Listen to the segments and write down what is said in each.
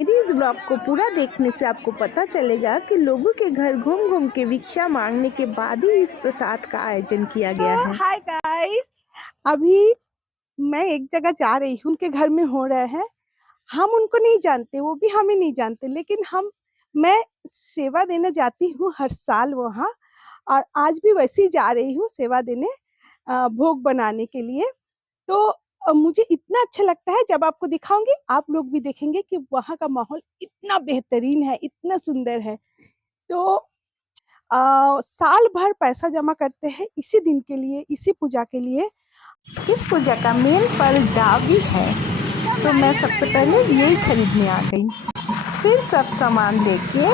मेरी इस ब्लॉग को पूरा देखने से आपको पता चलेगा कि लोगों के घर घूम घूम के भिक्षा मांगने के बाद ही इस प्रसाद का आयोजन किया गया है। हाय गाइस, अभी मैं एक जगह जा रही हूँ, उनके घर में हो रहा है। हम उनको नहीं जानते, वो भी हमें नहीं जानते, लेकिन मैं सेवा देने जाती हूँ हर साल वहाँ, और आज भी वैसे ही जा रही हूँ सेवा देने, भोग बनाने के लिए। तो मुझे इतना अच्छा लगता है, जब आपको दिखाऊंगी आप लोग भी देखेंगे कि वहाँ का माहौल इतना बेहतरीन है, इतना सुंदर है। तो साल भर पैसा जमा करते हैं इसी दिन के लिए, इसी पूजा के लिए। इस पूजा का मेन फल डावी है, तो मैं सबसे पहले यही खरीदने आ गई। फिर सब सामान लेके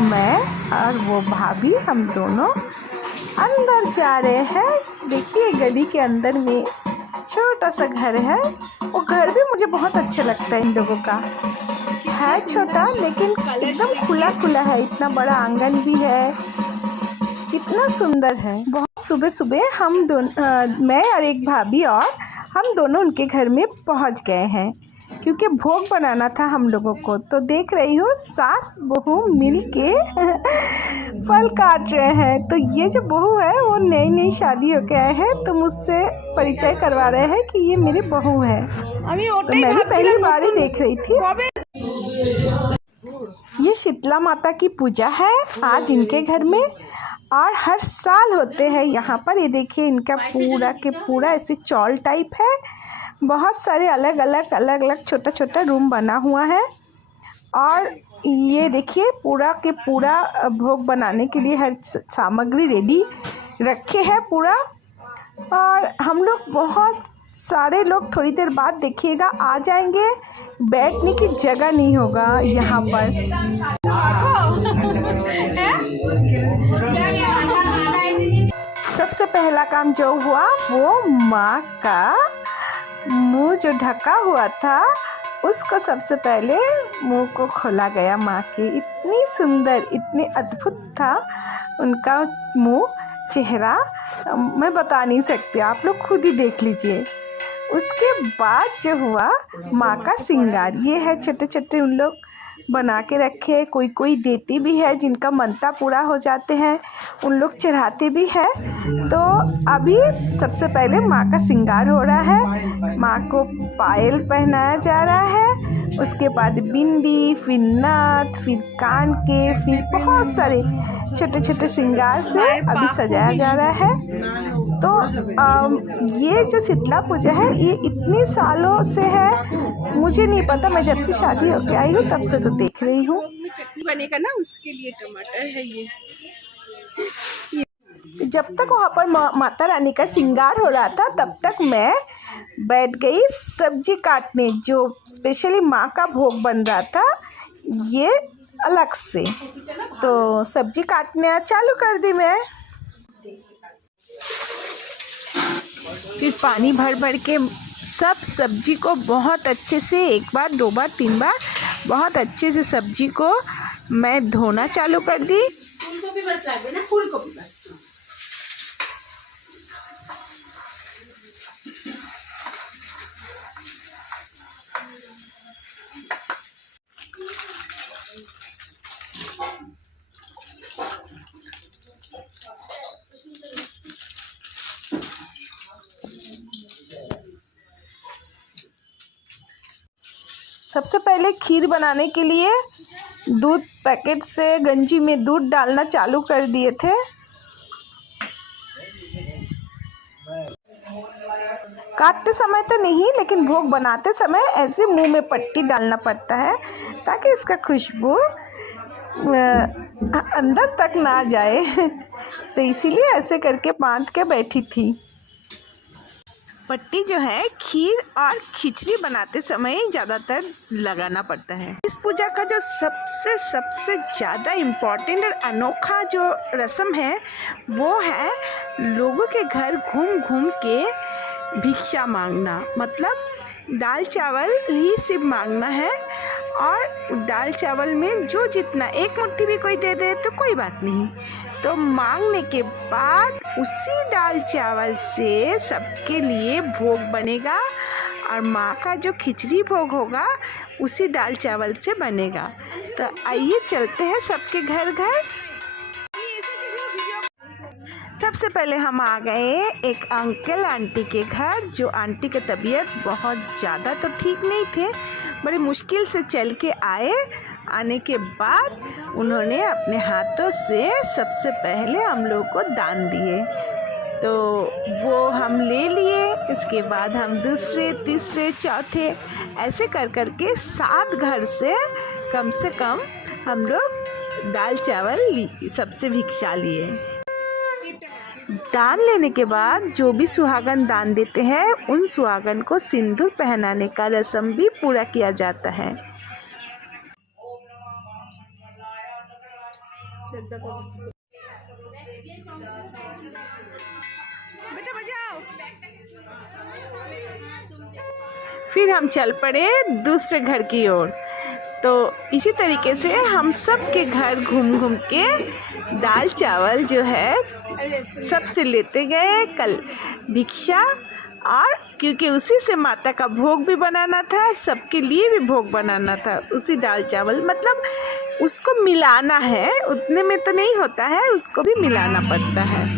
मैं और वो भाभी हम दोनों अंदर जा रहे हैं। देखिए गली के अंदर में छोटा सा घर है। वो घर भी मुझे बहुत अच्छा लगता है। इन लोगों का है छोटा, लेकिन एकदम खुला खुला है। इतना बड़ा आंगन भी है, कितना सुंदर है। बहुत सुबह सुबह हम दोनों, मैं और एक भाभी और हम दोनों उनके घर में पहुंच गए हैं, क्योंकि भोग बनाना था हम लोगों को। तो देख रही हूँ सास बहू मिल के फल काट रहे हैं। तो ये जो बहू है वो नई नई शादी होके आए हैं, तो मुझसे परिचय करवा रहे हैं कि ये मेरी बहू है। तो मैं भी पहली बार ही देख रही थी। ये शीतला माता की पूजा है आज इनके घर में, और हर साल होते हैं यहाँ पर। ये देखिए इनका पूरा के पूरा ऐसे चॉल टाइप है। बहुत सारे अलग अलग छोटा छोटा रूम बना हुआ है। और ये देखिए पूरा के पूरा भोग बनाने के लिए हर सामग्री रेडी रखे हैं पूरा। और हम लोग बहुत सारे लोग थोड़ी देर बाद देखिएगा आ जाएंगे। बैठने की जगह नहीं होगा यहाँ पर। सबसे पहला काम जो हुआ वो माँ का मुंह जो ढका हुआ था उसको सबसे पहले मुंह को खोला गया। माँ की इतनी सुंदर, इतनी अद्भुत था उनका मुंह, चेहरा मैं बता नहीं सकती, आप लोग खुद ही देख लीजिए। उसके बाद जो हुआ माँ का श्रृंगार, ये है छोटे छोटे उन लोग बना के रखे। कोई कोई देती भी है, जिनका मनता पूरा हो जाते हैं उन लोग चढ़ाते भी है। तो अभी सबसे पहले माँ का श्रृंगार हो रहा है। माँ को पायल पहनाया जा रहा है, उसके बाद बिंदी, फिर नथ, फिर कान के, फिर बहुत सारे छोटे छोटे श्रृंगार से अभी सजाया जा रहा है। तो ये जो शीतला पूजा है ये इतने सालों से है, मुझे नहीं पता। मैं जब से शादी होके आई हूँ तब से तो देख रही हूँ। चटनी बनेगा ना, उसके लिए टमाटर है ये। जब तक वहाँ पर माता रानी का श्रृंगार हो रहा था तब तक मैं बैठ गई सब्जी काटने, जो स्पेशली माँ का भोग बन रहा था ये अलग से। तो सब्जी काटने चालू कर दी मैं। फिर पानी भर भर के सब सब्जी को बहुत अच्छे से, एक बार, दो बार, तीन बार, बहुत अच्छे से सब्जी को मैं धोना चालू कर दी। फूलगोभी बस लागे ना, फूलगोभी बस। सबसे पहले खीर बनाने के लिए दूध पैकेट से गंजी में दूध डालना चालू कर दिए थे। काटते समय तो नहीं, लेकिन भोग बनाते समय ऐसे मुंह में पट्टी डालना पड़ता है ताकि इसका खुशबू अंदर तक ना जाए। तो इसीलिए ऐसे करके बांध के बैठी थी। पट्टी जो है खीर और खिचड़ी बनाते समय ज़्यादातर लगाना पड़ता है। इस पूजा का जो सबसे ज़्यादा इम्पोर्टेंट और अनोखा जो रस्म है वो है लोगों के घर घूम घूम के भिक्षा मांगना। मतलब दाल चावल ही सिर्फ मांगना है, और दाल चावल में जो जितना, एक मुट्ठी भी कोई दे दे तो कोई बात नहीं। तो मांगने के बाद उसी दाल चावल से सबके लिए भोग बनेगा और माँ का जो खिचड़ी भोग होगा उसी दाल चावल से बनेगा। तो आइए चलते हैं सबके घर घर। सबसे पहले हम आ गए एक अंकल आंटी के घर, जो आंटी की तबीयत बहुत ज़्यादा तो ठीक नहीं थे, बड़ी मुश्किल से चल के आए। आने के बाद उन्होंने अपने हाथों से सबसे पहले हम लोग को दान दिए, तो वो हम ले लिए। इसके बाद हम दूसरे तीसरे चौथे ऐसे कर कर के 7 घर से कम हम लोग दाल चावल सबसे भिक्षा लिए। दान लेने के बाद जो भी सुहागन दान देते हैं उन सुहागन को सिंदूर पहनाने का रस्म भी पूरा किया जाता है। बेटा बजाओ। फिर हम चल पड़े दूसरे घर की ओर। तो इसी तरीके से हम सब के घर घूम घूम के दाल चावल जो है सबसे लेते गए कल भिक्षा, और क्योंकि उसी से माता का भोग भी बनाना था, सबके लिए भी भोग बनाना था। उसी दाल चावल मतलब उसको मिलाना है, उतने में तो नहीं होता है, उसको भी मिलाना पड़ता है।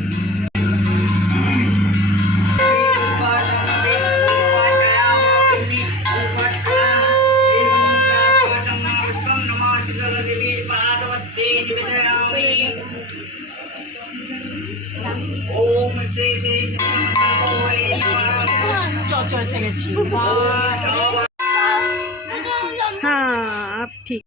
हाँ अब ठीक।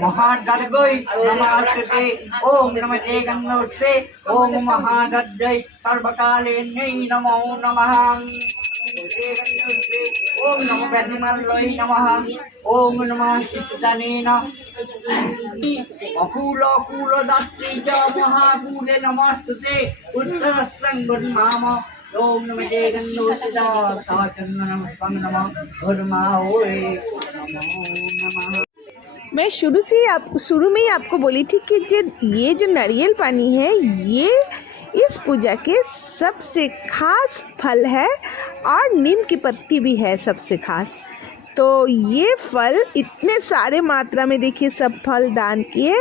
महागर्गै नमस्ते। ओम नमस्ते गंगोस्ते। ओम महागर्गै सर्वकालेन्यै नमो नमः। ओम नमो प्रतिमल्लै नमः। ओम नमः चित्तनेन अकूलदात्री च महाकूले नमस्ते। उत्तरसंगुन्माम। ओम नमस्ते गंगोस्ते साचन्नम नमः धर्माओए नमः। मैं शुरू में ही आपको बोली थी कि ये जो नारियल पानी है ये इस पूजा के सबसे खास फल है, और नीम की पत्ती भी है सबसे खास। तो ये फल इतने सारे मात्रा में देखिए सब फल दान किए,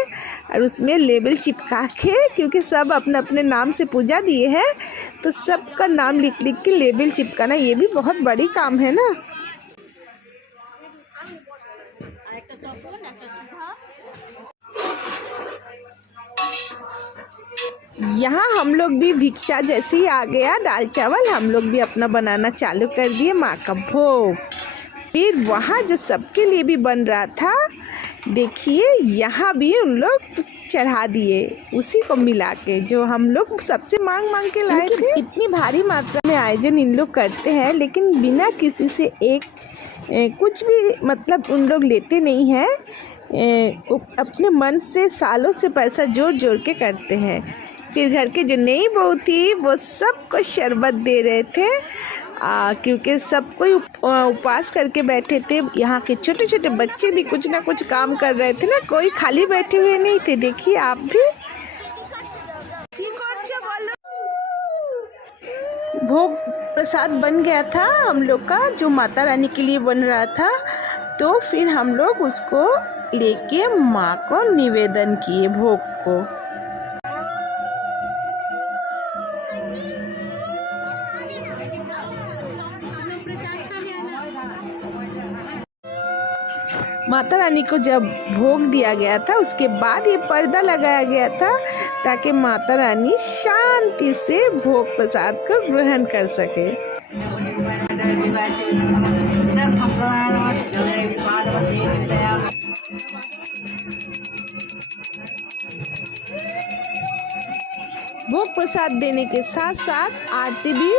और उसमें लेबल चिपका के, क्योंकि सब अपने अपने नाम से पूजा दिए हैं, तो सबका नाम लिख लिख के लेबल चिपकाना ये भी बहुत बड़ी काम है ना। यहाँ हम लोग भी भिक्षा जैसे ही आ गया दाल चावल, हम लोग भी अपना बनाना चालू कर दिए माँ का भोग। फिर वहाँ जो सबके लिए भी बन रहा था, देखिए यहाँ भी उन लोग चढ़ा दिए, उसी को मिला के जो हम लोग सबसे मांग के लाए थे। इतनी भारी मात्रा में आयोजन इन लोग करते हैं, लेकिन बिना किसी से कुछ भी मतलब उन लोग लेते नहीं हैं, अपने मन से सालों से पैसा जोड़ के करते हैं। फिर घर के जो नई बहू थी वो सबको शरबत दे रहे थे, क्योंकि सब कोई उपवास करके बैठे थे। यहाँ के छोटे छोटे बच्चे भी कुछ ना कुछ काम कर रहे थे ना, कोई खाली बैठे हुए नहीं थे। देखिए आप भी। भोग प्रसाद बन गया था हम लोग का, जो माता रानी के लिए बन रहा था। तो फिर हम लोग उसको लेके माँ को निवेदन किए भोग को। माता रानी को जब भोग दिया गया था, उसके बाद ये पर्दा लगाया गया था, ताकि माता रानी शांति से भोग प्रसाद को ग्रहण कर सके। भोग प्रसाद देने के साथ साथ आरती भी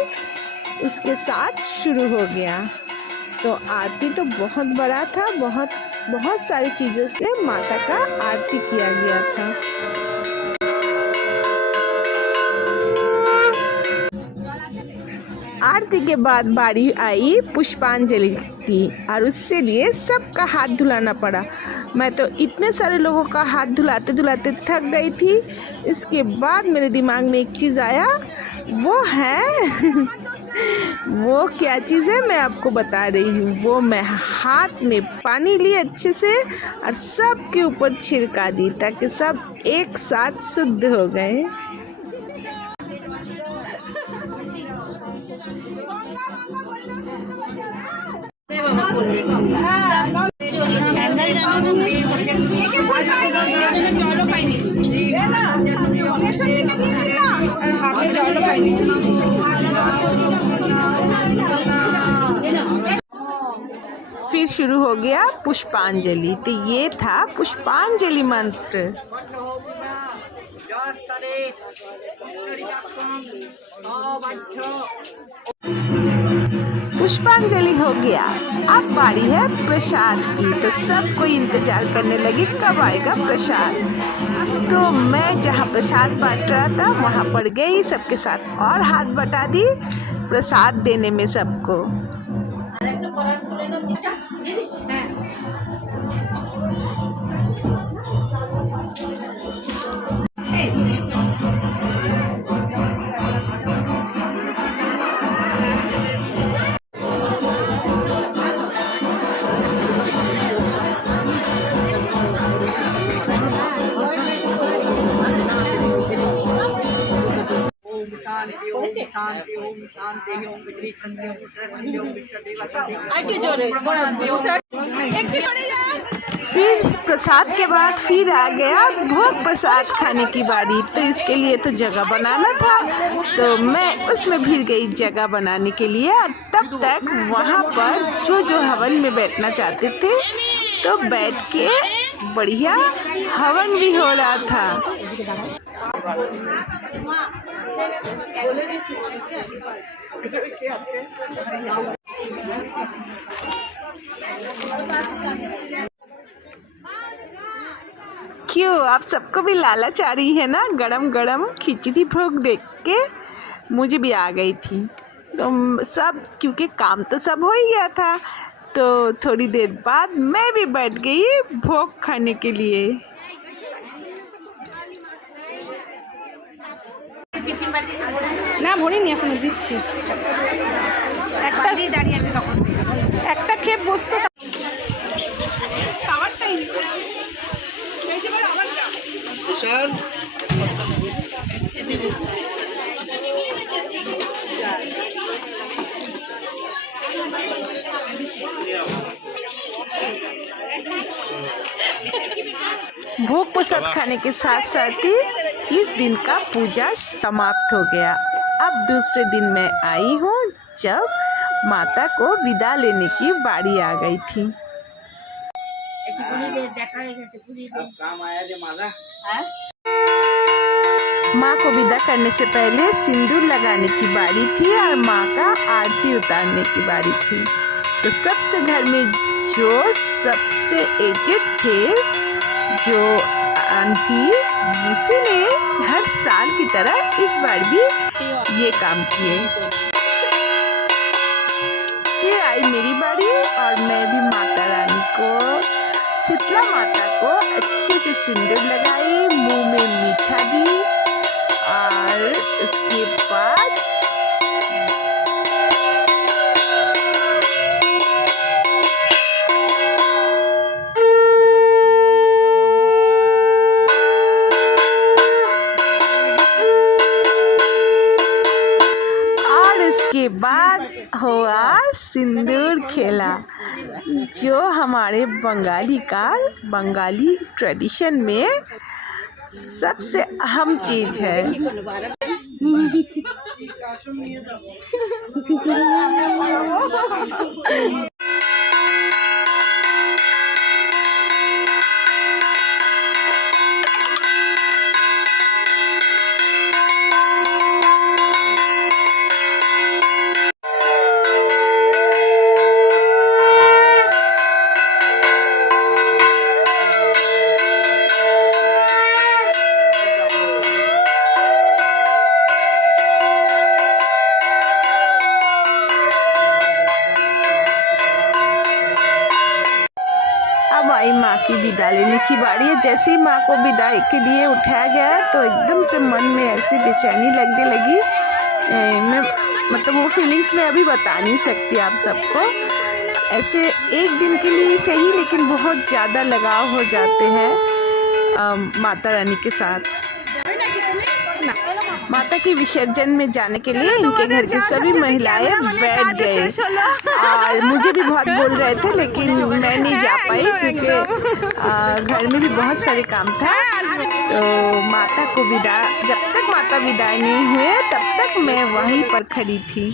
उसके साथ शुरू हो गया। तो आरती तो बहुत बड़ा था, बहुत सारी चीज़ों से माता का आरती किया गया था। आरती के बाद बारी आई पुष्पांजलि की, और उससे लिए सबका हाथ धुलाना पड़ा। मैं तो इतने सारे लोगों का हाथ धुलाते धुलाते थक गई थी। इसके बाद मेरे दिमाग में एक चीज़ आया, वो है वो क्या चीज़ है मैं आपको बता रही हूँ। वो मैं हाथ में पानी ली अच्छे से और सब के ऊपर छिड़का दी ताकि सब एक साथ शुद्ध हो गए। फिर शुरू हो गया पुष्पांजलि। तो ये था पुष्पांजलि मंत्र। पुष्पांजलि हो गया, अब बारी है प्रसाद की। तो सब कोई इंतजार करने लगे कब आएगा प्रसाद। तो मैं जहाँ प्रसाद बांट रहा था वहाँ पर गई, सबके साथ और हाथ बटा दी प्रसाद देने में सबको। शांति ओम शांति ओम शांति ओम विद्री संध्या ओम फिर प्रसाद के बाद फिर आ गया भोग प्रसाद खाने की बारी। तो इसके लिए तो जगह बनाना था, तो मैं उसमें भिड़ गई जगह बनाने के लिए। और तब तक वहाँ पर जो हवन में बैठना चाहते थे तो बैठ के बढ़िया हवन भी हो रहा था। क्यों आप सबको भी लालच आ रही है ना? गरम गरम खिचड़ी भोग देख के मुझे भी आ गई थी। तो सब क्योंकि काम तो सब हो ही गया था, तो थोड़ी देर बाद मैं भी बैठ गई भोग खाने के लिए। না ভরিনি এখনো দিচ্ছি একটা খেয়ে বসতে भोग प्रसाद खाने के साथ साथ ही इस दिन का पूजा समाप्त हो गया। अब दूसरे दिन मैं आई हूँ जब माता को विदा लेने की बारी आ गई थी। माँ को विदा करने से पहले सिंदूर लगाने की बारी थी और माँ का आरती उतारने की बारी थी। तो सबसे घर में जो सबसे एजेड थे, जो आंटी, उसी ने हर साल की तरह इस बार भी ये काम किए। फिर आई मेरी बारी और मैं भी माता रानी को, शीतला माता को अच्छे से सिंदूर लगाई, मुंह में मीठा दी और उसके बाद हुआ सिंदूर खेला, जो हमारे बंगाली ट्रेडिशन में सबसे अहम चीज़ है। माँ की विदा लेने की बारी है। जैसे ही माँ को विदाई के लिए उठाया गया तो एकदम से मन में ऐसी बेचैनी लगने लगी मैं मतलब वो फीलिंग्स मैं अभी बता नहीं सकती आप सबको। ऐसे एक दिन के लिए सही, लेकिन बहुत ज़्यादा लगाव हो जाते हैं माता रानी के साथ। माता के विसर्जन में जाने के लिए इनके घर की सभी महिलाएं बैठ गए और मुझे भी बहुत बोल रहे थे, लेकिन मैं नहीं जा पाई क्योंकि घर में भी बहुत सारे काम था। तो माता को जब तक माता विदाई नहीं हुए तब तक मैं वहीं पर खड़ी थी।